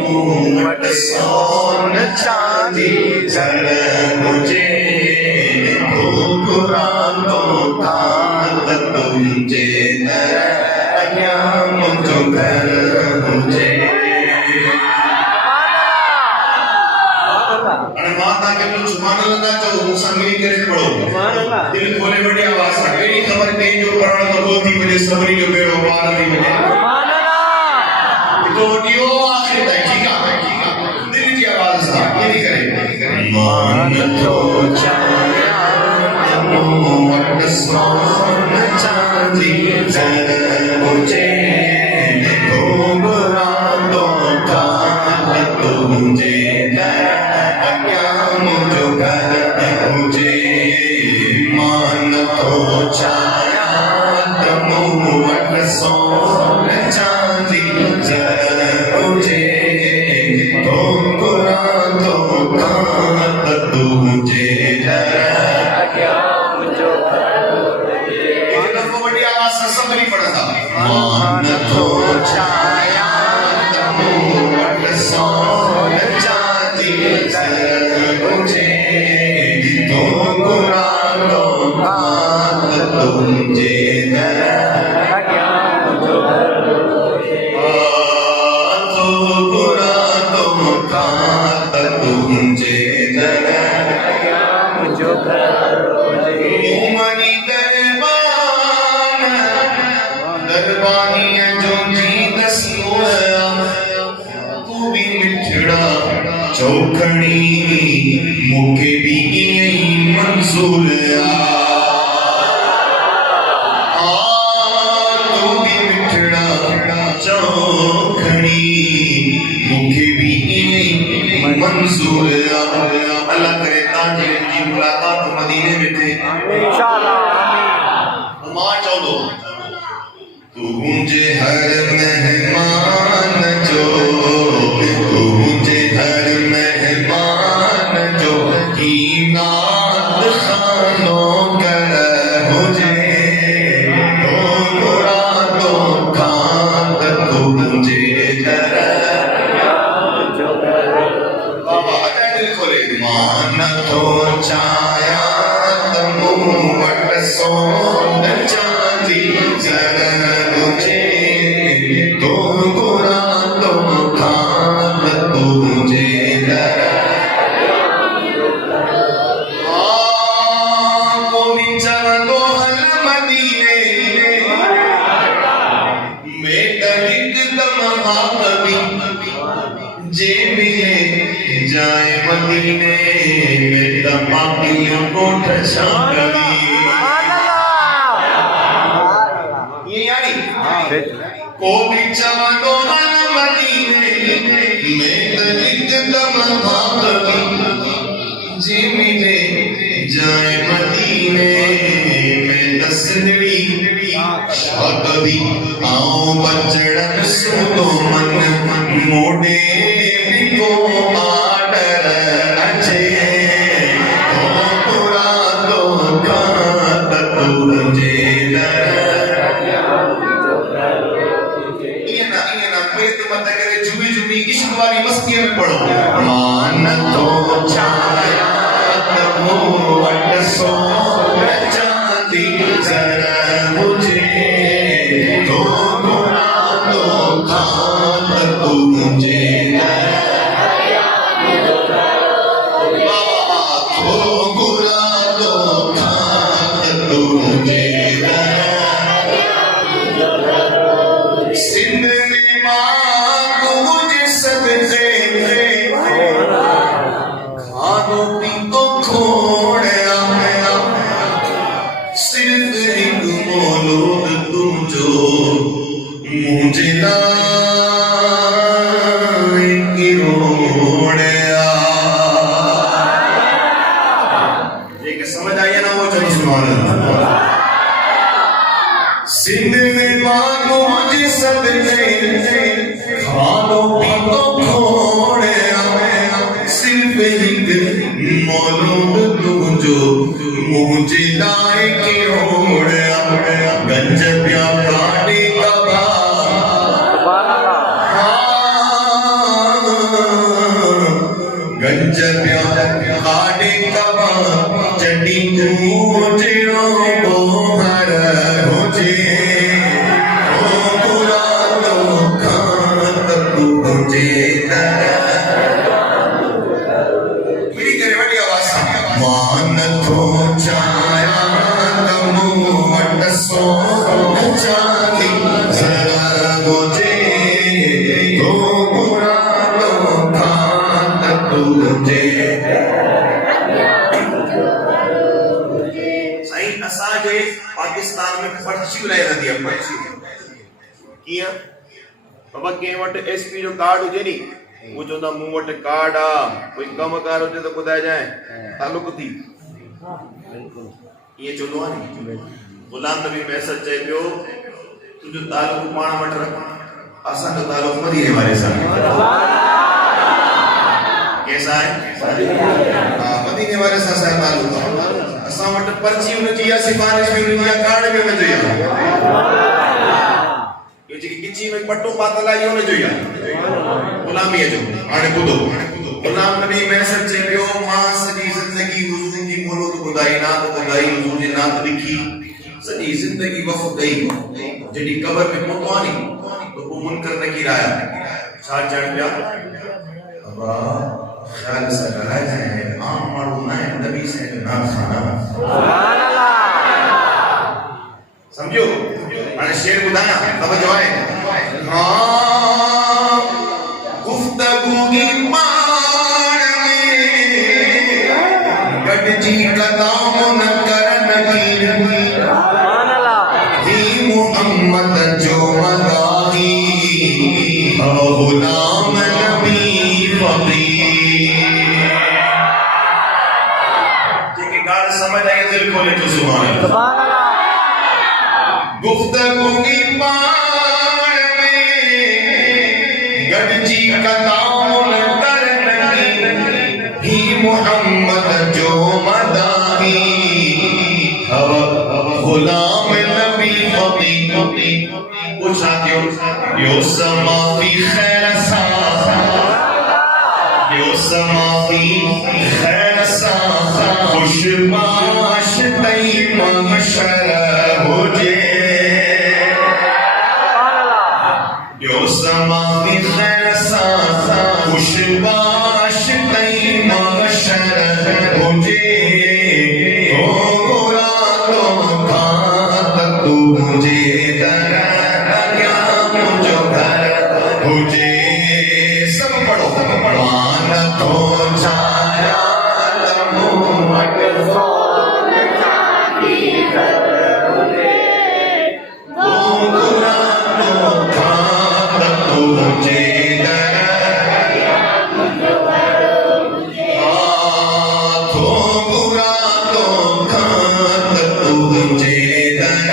मूवट सोन चांदी जर मुझे घुघरालो कांत तुझे नरया मुझो घर मुझे અને માતા કેટલું સુમાનલ ના તો સંગીત કરે પડો દિલ ખોલે બડી આવાજ કરે એની ખબર કે જો કરણ તો બોલતી બજે સબરી જો બેડો પારતી બજે तो ऑडियो आखिर तक ठीक है दिल की आवाज था ये नहीं करे मान तो चाया मूवट सोन चांदी जर मुझे घुघरालो कांत तुझे नरया मुझो घर मुझे मान तो चाया मूवट सोन चांदी जर मुझे घुघरालो कांत तुझे नरया मुझो घर एक दफा बड़ी आवाज से सबरी पड़ता मान तो छाया मूवट सोन चांदी जर मुझे घुघरालो कांत तुझे नरया मुझो घर घुघरालो कांत तुझे नरया मुझो घर मनी दरबानी जो जी दसोया तू भी मिठड़ा चौखड़ी मुके भी मंजूर तू भी मिठड़ा चौखड़ी मुके भी मंजूर अल्लाह करे ताजे जी मुलाकात मदीने में थे इंशाअल्लाह आमीन मां चलो तू मुझे हर मेहमान जो तू मुझे हर मेहमान जो ईमान खानों कर मुझे घुघरालो कांत तुझे नरया मुझो घर बाबा आजा दिल खोले मान तो छाया मूवट सोन चांदी जर मुझे घुघरालो कांत तुझे नरया मुझो घर कोई चलो हल मदीने में तनिक दम हावी जे मिले जाए मदीने में तमाकियों को ठशावी ये यानी को भी चलो हल मदीने में तनिक दम हावी जे मिले जाए मदीने में दसड़ी शादी आओ बचड़न सुनो मन मोड़े को आडर नचे घुघरालो कांत तुझे नरया मुझो घर ये ना पेट मत करे जुबी जुबी इश्क वाली मस्ती में पढ़ो मान तो छाया मूवट सोन चांदी जर मुझे घुघरालो कांत तुझे नरया मुझो घर घुघरालो कांत तुझे नरया मुझो घर सिंध में मांगू मुझे सदके खानो पीतो खोड़या सिर्फ एक मौलूद तुझो मुझे लाए कि रोड़या ये कि समझ आई है ना वो चलो सुभान अल्लाह सिंध में मांगो मुझे सदके खानो पीतो खोड़या सिर्फ एक मौलूद तुझो मुझे लाए कि रोड़या गंज प्या काटे का जबिया आड़े कबा चंडी पूजो बोहर होजे ओ बुरा तो खात तुझे मेरी करे वडी आवाज मान थो चाया तमो वट सो चांदी जरा गोजे तो बुरा तो खात तुझे साईं असा जे पाकिस्तान में पर्ची उलाई रहंदी आहे पर्ची कीअं बाबा के वट एसपी जो कार्ड हुजे नी वो चवंदा मूं वटि कार्ड आ कोई कमकार हुजे त ॿुधाए जाए तालुक थी ये चवंदो आहे नी गुलाम नबी मैसेज चए पियो तुंहिंजो तालुक पाण वटि रख असांजो तालुक मदीने वारे सां कैसा है मदीने वारे सां असांजो तालुक असां वटि पर्ची हुनजी आहे सिफारिश में हुनजी आहे कार्ड में हुनजो आहे ये जेकी किची में पट्टो पातल आहे इहो हुनजो ई आहे गुलामीअ जो हाणे ॿुधो गुलाम नबी मैसेज चए पियो मां सॼी ज़िंदगी हुज़ूर जी मौलूद ॿुधाई नात ॿुधाई हुज़ूर जी नात लिखी सॼी ज़िंदगी वफ़ कई जॾहिं क़बर में पहुतो आहे नी त पोइ मुनकर नकीर आया छा चवण पिया अबा ख़्याल सां ॻाल्हाए जाए आम माण्हू न आहे नबी साईं जो नाम खाना सुभान अल्लाह समझो हाणे शेर ॿुधायां तवजो आहे हाँ गुफ्तगू की पाण में गॾजी कलाम न करन की सुभान अल्लाह ही मोहम्मद जो मदाही गुलाम नबी फकीर जेके ॻाल्हि समझ आई दिल खोले तो सुभान अल्लाह गुफ्तगू की पाण में गॾजी कलाम करन की मोहम्मद जो मदाही गुलाम नबी फकीर पूछा क्यों यो समा की खैर सा यो समा की खैर सा खुशबाश तई महशर होजे यो समा की खैर सा खुशबाश तई महशर होजे ओ गोरा तो खात तुझे दर क्या मुझो घर होजे सब पढ़ो मान तो छाया तमो वट सोन चांदी होजे ओ गोरा तो खात तुझे दर क्या मुझो घर होजे तो गोरा तो खात तुझे दर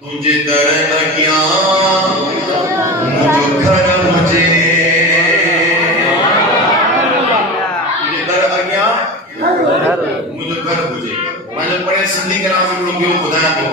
तुझे दर न किया मुझो घर मुझे तुझे दर अॻियां मुझो घर मुझे मां पढ़े सिंधी कलाम में ॿुधायां थो